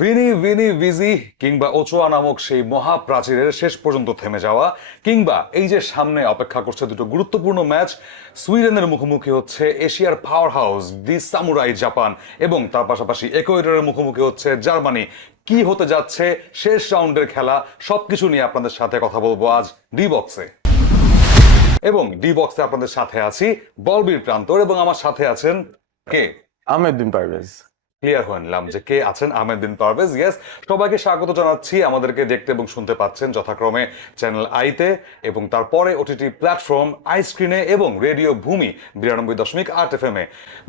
Vini Vini ভিজি কিংবা Ochoa নামক সেই মহাপ্রাচীরের শেষ পর্যন্ত থেমে যাওয়া, কিংবা এই যে সামনে অপেক্ষা করছে দুটো গুরুত্বপূর্ণ ম্যাচ, সুইডেনের মুখোমুখি হচ্ছে এশিয়ার পাওয়ার হাউস দি সামুরাই জাপান, এবং তার পাশাপাশি ইকুয়েডরের মুখোমুখি হচ্ছে জার্মানি। কি হতে যাচ্ছে শেষ রাউন্ডের খেলা, সবকিছু নিয়ে আপনাদের সাথে কথা বলবো আজ ডি বক্সে। এবং ডি বক্সে আপনাদের সাথে আছি বলবীর প্রান্তর, এবং আমার সাথে আছেন কে? আহমেদ বিন পারভেজ। ক্লিয়ার হয়ে নিলাম যে কে আছেন, আহমেদ বিন পারভেজ। ইয়েস, সবাইকে স্বাগত জানাচ্ছি। আমাদেরকে দেখতে এবং শুনতে পাচ্ছেন যথাক্রমে চ্যানেল আইতে, এবং তারপরে ওটিটি প্ল্যাটফর্ম আই স্ক্রিনে এবং রেডিও ভূমি 92.8 FM এ।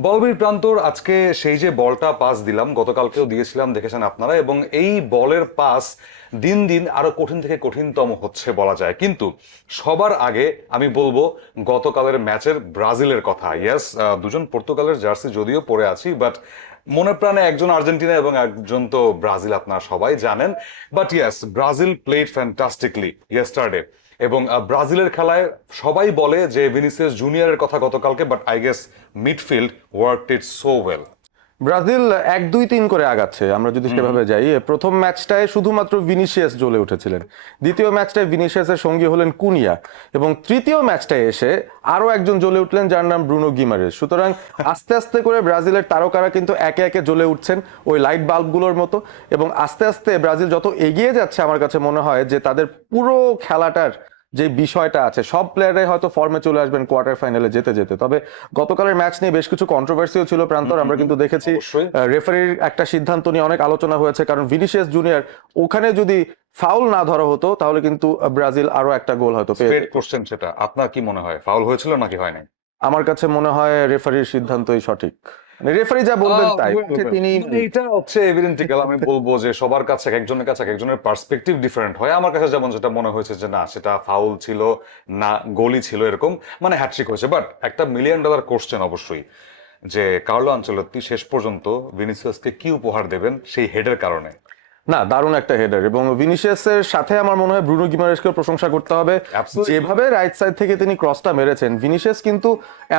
বলবীর প্রান্তর, আজকে সেই যে বলটা পাস দিলাম, গতকালকেও দিয়েছিলাম, দেখেছেন আপনারা, এবং এই বলের পাস দিন দিন আরো কঠিন থেকে কঠিনতম হচ্ছে বলা যায়। কিন্তু সবার আগে আমি বলবো গতকালের ম্যাচের ব্রাজিলের কথা। ইয়েস, দুজন পর্তুগালের জার্সি যদিও পরে আছি, বাট মনে প্রাণে একজন আর্জেন্টিনা এবং একজন তো ব্রাজিল, আপনারা সবাই জানেন। But yes, Brazil played ফ্যান্টাস্টিকলি yesterday, এবং ব্রাজিলের খেলায় সবাই বলে যে ভিনিসিয়াস জুনিয়রের কথা গতকালকে, but I guess midfield worked it so well. Brazil 1-2-3 করে আগাচ্ছে। আমরা যদি সেভাবে যাই, প্রথম ম্যাচটায় শুধুমাত্র ভিনিসিয়াস জ্বলে উঠেছিলেন, দ্বিতীয় ম্যাচটায় ভিনিসিয়াসের সঙ্গী হলেন কুনিয়া, এবং তৃতীয় ম্যাচটায় এসে আরো একজন জ্বলে উঠলেন যার নাম ব্রুনো গিমারেস। সুতরাং আস্তে আস্তে করে ব্রাজিলের তারকারা কিন্তু একে একে জ্বলে উঠছেন ওই লাইট বাল্বগুলোর মতো, এবং আস্তে আস্তে ব্রাজিল যত এগিয়ে যাচ্ছে আমার কাছে মনে হয় যে তাদের পুরো খেলাটার যে বিষয়টা আছে, সব প্লেয়াররাই হয়তো ফর্মে চলে আসবেন কোয়ার্টার ফাইনালে যেতে যেতে। তবে গতকালের ম্যাচ নিয়ে বেশ কিছু কন্ট্রোভার্সিও ছিল প্রান্তর। আমরা কিন্তু দেখেছি রেফারির একটা সিদ্ধান্ত নিয়ে অনেক আলোচনা হয়েছে, কারণ ভিনিসিয়াস জুনিয়র ওখানে যদি ফাউল না ধরা হতো তাহলে কিন্তু ব্রাজিল আরো একটা গোল হয়তো পেয়ে যেত। কোশ্চেন, সেটা আপনার কি মনে হয়, ফাউল হয়েছিল নাকি হয় নাই? আমার কাছে মনে হয় রেফারির সিদ্ধান্তই সঠিক, রেফারি যা বলবেন তাই। তিনি এটা হচ্ছে এভিডেন্টিক্যাল। আমি বলবো যে সবার কাছে, একজনের কাছে একজনের পার্সপেক্টিভ ডিফারেন্ট হয়। আমার কাছে যেমন যেটা মনে হয়েছে যে না, সেটা ফাউল ছিল না, গোলই ছিল, এরকম মানে হ্যাটট্রিক হয়েছে। বাট একটা মিলিয়ন ডলার কোশ্চেন অবশ্যই, যে কার্লো আনচেলত্তি শেষ পর্যন্ত ভিনিসিয়াসকে কি উপহার দেবেন সেই হেডের কারণে। না, দারুণ একটা হেডার, এবং ভিনিসিয়াসের সাথে আমার মনে হয় ব্রুনো গিমারেসকে প্রশংসা করতে হবে। যেভাবে রাইট সাইড থেকে তিনি ক্রসটা মেরেছেন, ভিনিসিয়াস কিন্তু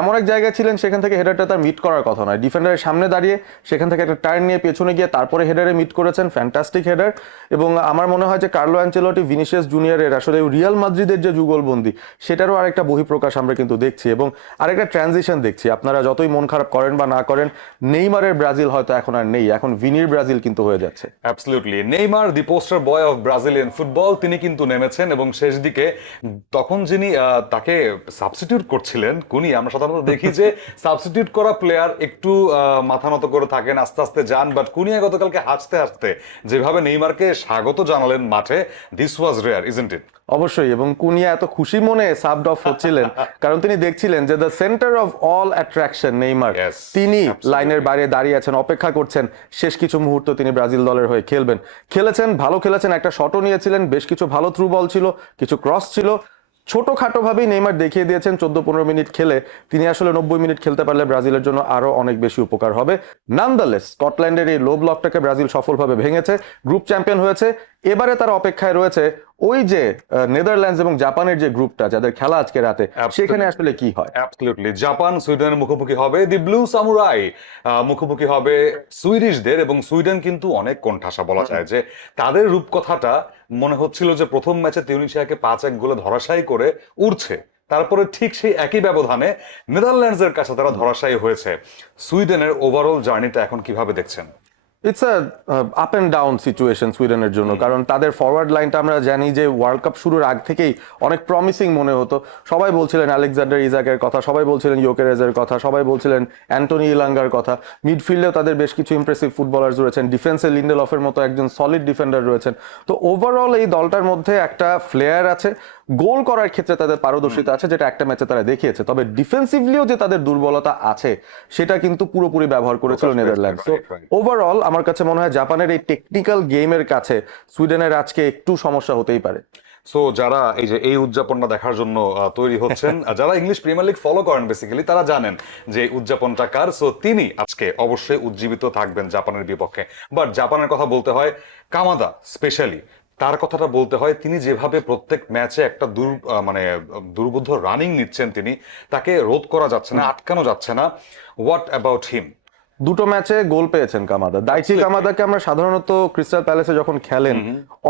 এমন এক জায়গায় ছিলেন সেখান থেকে হেডারটা তার মিট করার কথা নয়, ডিফেন্ডারের সামনে দাঁড়িয়ে সেখান থেকে একটা টার্ন নিয়ে পেছনে গিয়ে তারপরে হেডারে মিট করেছেন। Fantastic header. এবং আমার মনে হয় যে কার্লো অ্যানচেলোটি ভিনিসিয়াস জুনিয়রের আসলে রিয়াল মাদ্রিদের যে যুগলবন্দি, সেটারও আরেকটা বহিঃপ্রকাশ আমরা কিন্তু দেখছি, এবং আরেকটা ট্রানজিশন দেখছি। আপনারা যতই মন খারাপ করেন বা না করেন, নেইমারের ব্রাজিল হয়তো এখন আর নেই, এখন ভিনির ব্রাজিল কিন্তু হয়ে যাচ্ছে। Absolutely, Neymar the poster boy of Brazilian football, তিনি কিন্তু নেমেছেন, এবং শেষ দিকে তখন যিনি তাকে সাবস্টিটিউট করছিলেন কুনি, আমরা সাধারণত দেখি যে সাবস্টিটিউট করা প্লেয়ার একটু মাথা নত করে থাকেন, আস্তে আস্তে যান, বাট কুনিয়া গতকালকে হাসতে হাসতে যেভাবে নেইমারকে স্বাগত জানালেন মাঠে, this was rare, isn't it? অবশ্যই, এবং কুনিয়া এত খুশি মনে সাবড অফ হচ্ছিলেন কারণ তিনি দেখছিলেন যে the centre of all attraction Neymar, তিনি লাইনের বাইরে দাঁড়িয়ে আছেন, অপেক্ষা করছেন শেষ কিছু মুহূর্ত তিনি ব্রাজিল দলের হয়ে খেলবেন। খেলেছেন, ভালো খেলেছেন, একটা শটও নিয়েছিলেন, বেশ কিছু ভালো থ্রু বল ছিল, কিছু ক্রস ছিল। ছোটখাটো ভাবেই নেইমার দেখিয়ে দিয়েছেন 14-15 মিনিট খেলে তিনি আসলে 90 মিনিট খেলতে পারলে ব্রাজিলের জন্য আরো অনেক বেশি উপকার হবে। নানদালেস স্কটল্যান্ডের এই লো ব্লকটাকে ব্রাজিল সফলভাবে ভেঙেছে, গ্রুপ চ্যাম্পিয়ন হয়েছে। এবারে তারা অপেক্ষায় রয়েছে ওই যে নেদারল্যান্ডস এবং জাপানের যে গ্রুপটা, যাদের খেলা আজকে রাতে, সেখানে আসলে কি হয়। অ্যাবসলিউটলি, জাপান সুইডেনের মুখোমুখি হবে, দি ব্লু সামুরাই মুখোমুখি হবে সুইডিশদের, এবং সুইডেন কিন্তু অনেক কোণঠাসা বলা যায়। যে তাদের রূপকথাটা মনে হচ্ছিল যে প্রথম ম্যাচে তিউনিসিয়াকে 5-1 গোলে ধরাশায়ী করে উড়ছে, তারপরে ঠিক সেই একই ব্যবধানে নেদারল্যান্ডস এর কাছে তারা ধরাশায়ী হয়েছে। সুইডেনের ওভারঅল জার্নিটা এখন কিভাবে দেখছেন? It's a up and down situation সুইডেনের জন্য, কারণ তাদের ফরওয়ার্ড লাইনটা আমরা জানি যে ওয়ার্ল্ড কাপ শুরুর আগ থেকেই অনেক প্রমিসিং মনে হতো। সবাই বলছিলেন আলেকজান্ডার ইজাকের কথা, সবাই বলছিলেন ইয়োকেরেজের কথা, সবাই বলছিলেন অ্যান্টনি ইলাঙ্গার কথা। মিডফিল্ডেও তাদের বেশ কিছু ইমপ্রেসিভ ফুটবলার্স রয়েছেন, ডিফেন্সে লিন্ডেলফের মতো একজন সলিড ডিফেন্ডার রয়েছেন। তো ওভারঅল এই দলটার মধ্যে একটা ফ্লেয়ার আছে, গোল করার ক্ষেত্রে তাদের পারদর্শিতা আছে, যেটা একটা ম্যাচে তারা দেখিয়েছে। তবে ডিফেন্সিভলিও যে তাদের দুর্বলতা আছে সেটা কিন্তু পুরোপুরি ব্যবহার করেছিল নেদারল্যান্ডস। তো ওভারঅল আমার কাছে মনে হয় জাপানের এই টেকনিক্যাল গেমের কাছে সুইডেনের আজকে একটু সমস্যা হতেই পারে। সো যারা এই যে এই উদযাপনটা দেখার জন্য তৈরি হচ্ছেন, যারা ইংলিশ প্রিমিয়ার লিগ ফলো করেন বেসিক্যালি, তারা জানেন যে উদযাপনটা কার। সো তিনি আজকে অবশ্যই উজ্জীবিত থাকবেন জাপানের বিপক্ষে। বাট জাপানের কথা বলতে হয়, কামাদা স্পেশালি তার কথাটা বলতে হয়। তিনি যেভাবে প্রত্যেক ম্যাচে একটা দুর্বোধ্য রানিং নিচ্ছেন, তিনি তাকে রোধ করা যাচ্ছে না, আটকানো যাচ্ছে না। What about him? দুটো ম্যাচে গোল পেয়েছেন কামাদা। দাইচি কামাদাকে আমরা সাধারণত ক্রিস্টাল প্যালেসে যখন খেলেন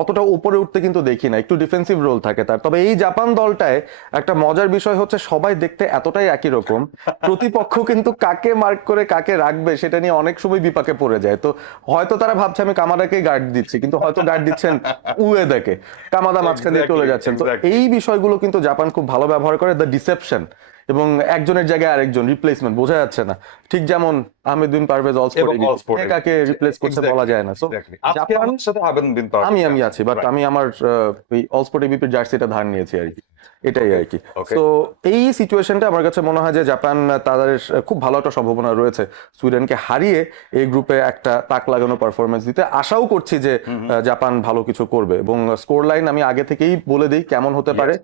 অতটা উপরে উঠতে কিন্তু দেখি না, একটু ডিফেন্সিভ রোল থাকে তার। তবে এই জাপান দলটায় একটা মজার বিষয় হচ্ছে সবাই দেখতে এতটাই একই রকম, প্রতিপক্ষ কিন্তু কাকে মার্ক করে কাকে রাখবে সেটা নিয়ে অনেক সময় বিপাকে পড়ে যায়। তো হয়তো তারা ভাবছে আমি কামাদাকে গার্ড দিচ্ছি, কিন্তু হয়তো গার্ড দিচ্ছেন উয়েদাকে, কামাদা মাঝখান দিয়ে চলে যাচ্ছেন। তো এই বিষয়গুলো কিন্তু জাপান খুব ভালো ব্যবহার করে, দ্য ডিসেপশন, এবং একজনের জায়গায় আরেকজন রিপ্লেসমেন্ট বোঝা যাচ্ছে না, ঠিক যেমন আহমেদ বিন পারভেজ অলস্পোর্টে কাকে রিপ্লেস করতে বলা যায় না। সো জাপান আমি আছি, বাট আমি আমার ওই অলস্পোর্ট এবিপির জার্সিটা ধার নিয়েছি আর কি, এটাই আর কি। তো এই সিচুয়েশনটা আমার কাছে মনে হয় যে জাপান তাদের খুব ভালো একটা সম্ভাবনা রয়েছে সুইডেনকে হারিয়ে এই গ্রুপে একটা তাক লাগানো পারফরমেন্স দিতে। আশাও করছি যে জাপান ভালো কিছু করবে, এবং স্কোর লাইন আমি আগে থেকেই বলে দিই কেমন হতে পারে,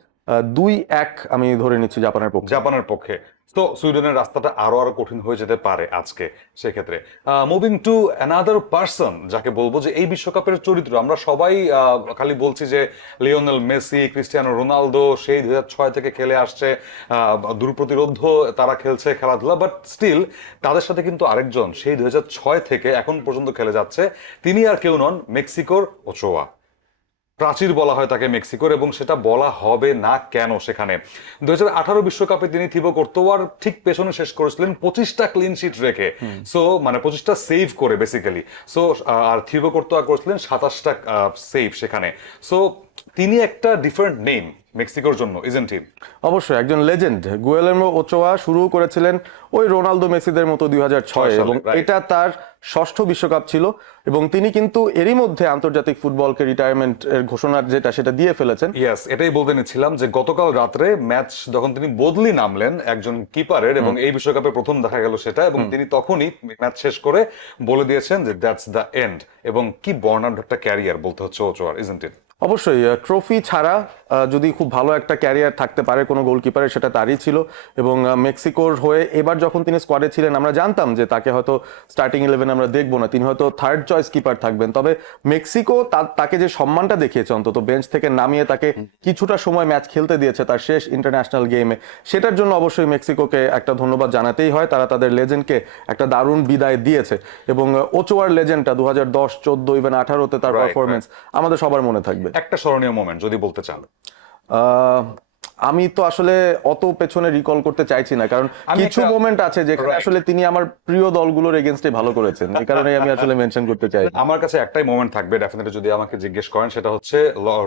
2-1 আমি ধরে নিচ্ছি জাপানের পক্ষে। তো সুইডেনের রাস্তাটা আরো কঠিন হয়ে যেতে পারে আজকে সেক্ষেত্রে। মুভিং টু অ্যানাদার পারসন, যাকে বলবো যে এই বিশ্বকাপের চরিত্র, আমরা সবাই খালি বলছি যে লিওনেল মেসি, ক্রিস্টিয়ানো রোনালদো সেই 2006 থেকে খেলে আসছে, দুর্প্রতিরোধ তারা খেলছে খেলাধুলা, বাট স্টিল তাদের সাথে কিন্তু আরেকজন সেই 2006 থেকে এখন পর্যন্ত খেলে যাচ্ছে, তিনি আর কেউ নন, মেক্সিকোর ওচোয়া। প্রাচীর বলা হয় তাকে মেক্সিকোর, এবং সেটা বলা হবে না কেন। সেখানে 2018 বিশ্বকাপে তিনি থিবো কর্তোয়ার ঠিক পেছনে শেষ করেছিলেন 25টা ক্লিন শিট রেখে, সো মানে 25টা সেভ করে বেসিক্যালি। সো আর থিবো কর্তোয়া করেছিলেন 27টা সেভ সেখানে। সো তিনি একটা ডিফারেন্ট নেম মেক্সিকোর জন্য, ইজন্ট হি? অবশ্যই একজন লেজেন্ড। গুয়েলের্মো ওচোয়া শুরু করেছিলেন ওই রোনালদো মেসিদের মতো 2006, এবং এটা তার ষষ্ঠ বিশ্বকাপ ছিল, এবং তিনি কিন্তু এরই মধ্যে আন্তর্জাতিক ফুটবলকে রিটায়ারমেন্ট এর ঘোষণা সেটা দিয়ে ফেলেছেন। ইয়েস, এটাই বলতে নিচ্ছিলাম যে গতকাল রাত্রে ম্যাচ যখন তিনি বদলি নামলেন একজন কিপারের, এবং এই বিশ্বকাপে প্রথম দেখা গেল সেটা, এবং তিনি তখনই ম্যাচ শেষ করে বলে দিয়েছেন যে দ্যাটস দ্য এন্ড। এবং কি বর্ণাঢ্য একটা ক্যারিয়ার বলতে হচ্ছে ওচোয়ার, ইজন্ট ইট? অবশ্যই ট্রফি ছাড়া যদি খুব ভালো একটা ক্যারিয়ার থাকতে পারে কোনো গোলকিপারের, সেটা তারই ছিল। এবং মেক্সিকোর হয়ে এবার যখন তিনি স্কোয়াডে ছিলেন আমরা জানতাম যে তাকে হয়তো স্টার্টিং 11 আমরা দেখবো না, তিনি হয়তো থার্ড চয়েস কিপার থাকবেন। তবে মেক্সিকো তাকে যে সম্মানটা দেখিয়েছে, অন্তত বেঞ্চ থেকে নামিয়ে তাকে কিছুটা সময় ম্যাচ খেলতে দিয়েছে তার শেষ ইন্টারন্যাশনাল গেমে, সেটার জন্য অবশ্যই মেক্সিকোকে একটা ধন্যবাদ জানাতেই হয়। তারা তাদের লেজেন্ডকে একটা দারুণ বিদায় দিয়েছে, এবং ওচোয়ার লেজেন্ডটা 2010, 14, ইভেন 18-তে তার পারফরমেন্স আমাদের সবার মনে থাকবে। একটা স্মরণীয় মোমেন্ট যদি বলতে চান? আমি তো আসলে অত পেছনে রিকল করতে চাইছি না, কারণ কিছু মোমেন্ট আছে যেখানে আসলে তিনি আমার প্রিয় দলগুলোর এগেইনস্টে ভালো করেছেন, এই কারণে আমি আসলে মেনশন করতে চাই। আমার কাছে একটাই মোমেন্ট থাকবে ডেফিনেটলি যদি আমাকে জিজ্ঞেস করেন, সেটা হচ্ছে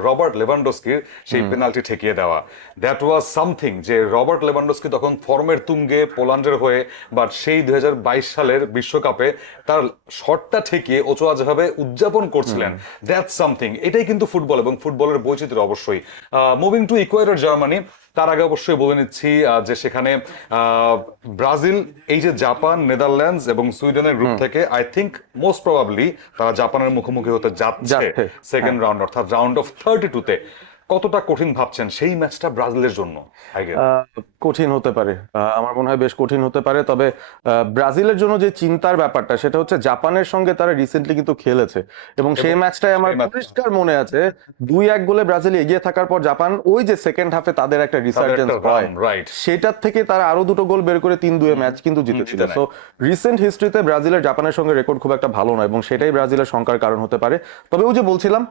রবার্ট লেভানডস্কির সেই পেনাল্টি ঠেকিয়ে দেওয়া। দ্যাট ওয়াজ সামথিং, যে রবার্ট লেভানডস্কি তখন ফর্মের তুঙ্গে পোল্যান্ডের হয়ে, বাট সেই 2022 সালের বিশ্বকাপে তার শটটা ঠেকিয়ে ওচোয়া যেভাবে উদযাপন করছিলেন, দ্যাটস সামথিং। এটাই কিন্তু ফুটবল এবং ফুটবলের বৈচিত্র্য। অবশ্যই মুভিং টু ইকুয়েডর জার্মানি, তার আগে অবশ্যই বলে নিচ্ছি যে সেখানে ব্রাজিল, এই যে জাপান, নেদারল্যান্ডস এবং সুইডেনের গ্রুপ থেকে আই থিংক মোস্ট প্রবাবলি তারা জাপানের মুখোমুখি হতে যাচ্ছে সেকেন্ড রাউন্ড, অর্থাৎ রাউন্ড অফ 32-তে। কতটা কঠিন ভাবছেন সেই ম্যাচটা ব্রাজিলের জন্য? কঠিন হতে পারে, আমার মনে হয় বেশ কঠিন হতে পারে। তবে ব্রাজিলের জন্য যে চিন্তার ব্যাপারটা, সেটা হচ্ছে জাপানের সঙ্গে তারা রিসেন্টলি কিন্তু খেলেছে, এবং সেই ম্যাচটাই আমার পরিষ্কার মনে আছে 2-1 গোলে ব্রাজিল এগিয়ে থাকার পর জাপান ওই যে সেকেন্ড হাফে তাদের একটা রিসার্জেন্স হয়, সেটার থেকে তারা আরো দুটো গোল বের করে 3-2 ম্যাচ কিন্তু জিতেছিল। সো রিসেন্ট হিস্ট্রিতে ব্রাজিলের জাপানের সঙ্গে রেকর্ড খুব একটা ভালো নয়, এবং সেটাই ব্রাজিলের শঙ্কার কারণ হতে পারে। তবে ওই যে বলছিলাম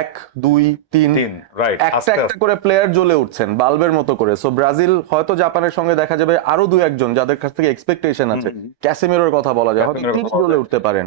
1, 2, 3 একটা একটা করে প্লেয়ার জ্বলে উঠছেন বাল্বের মতো করে। সো ব্রাজিল হয়তো জাপানের সঙ্গে দেখা যাবে আরো 2-1 যাদের কাছ থেকে এক্সপেকটেশন আছে, ক্যাসেমিরোর কথা বলা যায়, হয়তো তিনি জ্বলে উঠতে পারেন।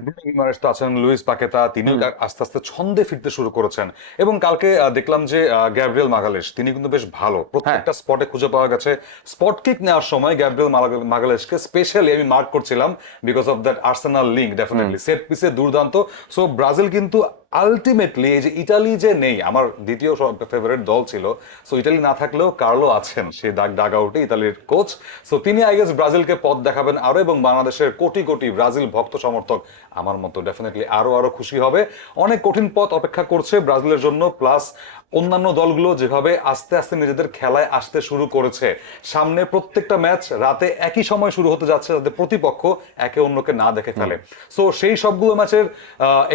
আছেন লুইস পাকেতা, তিনিও আস্তে আস্তে ছন্দে ফিরতে শুরু করেছেন। এবং কালকে দেখলাম যে গ্যাব্রিয়েল মাগালেশ, তিনি কিন্তু বেশ ভালো, প্রত্যেকটা স্পটে খুঁজে পাওয়া গেছে। স্পট কিক নেওয়ার সময় গ্যাব্রিয়েল মাগালেশকে স্পেশালি আমি মার্ক করছিলাম because of that Arsenal link, definitely set পিসে দুর্দান্ত। সো ব্রাজিল কিন্তু আলটিমেটলি, এই যে ইটালি যে নেই, আমার দ্বিতীয় ফেভারিট দল ছিল, সো ইটালি না থাকলেও কার্লো আছেন সেই ডাগ আউটে, ইতালির কোচ। সো তিনি আই গেস ব্রাজিলকে পথ দেখাবেন আরো, এবং বাংলাদেশের কোটি কোটি ব্রাজিল ভক্ত সমর্থক আমার মতো ডেফিনেটলি আরো খুশি হবে। অনেক কঠিন পথ অপেক্ষা করছে ব্রাজিলের জন্য, প্লাস অন্যান্য দলগুলো যেভাবে আস্তে আস্তে নিজেদের খেলায় আসতে শুরু করেছে। সামনে প্রত্যেকটা ম্যাচ রাতে একই সময় শুরু হতে যাচ্ছে, যাতে প্রতিপক্ষ একে অন্যকে না দেখে ফেলে। সো সেই সবগুলো ম্যাচের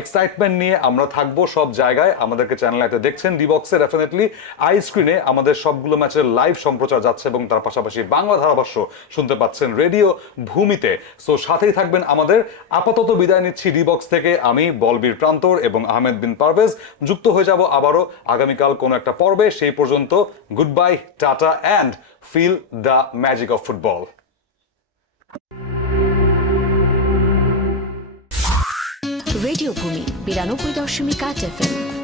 এক্সাইটমেন্ট নিয়ে আমরা আমরা থাকবো সব জায়গায়। আমাদেরকে চ্যানেল আইতে দেখছেন, ডি বক্সে ডেফিনেটলি আই স্ক্রিনে আমাদের সবগুলো ম্যাচের লাইভ সম্প্রচার যাচ্ছে এবং তার পাশাপাশি বাংলা ধারাভাষ্য শুনতে পাচ্ছেন রেডিও ভূমিতে। সো সাথেই থাকবেন আমাদের। আপাতত বিদায় নিচ্ছি ডি বক্স থেকে। আমি বলবীর প্রান্তর এবং আহমেদ বিন পারভেজ যুক্ত হয়ে যাব আবারও আগামীকাল কোনো একটা পর্বে। সেই পর্যন্ত good bye, tata and feel the magic of football. Radio Bhumi 92.8 FM।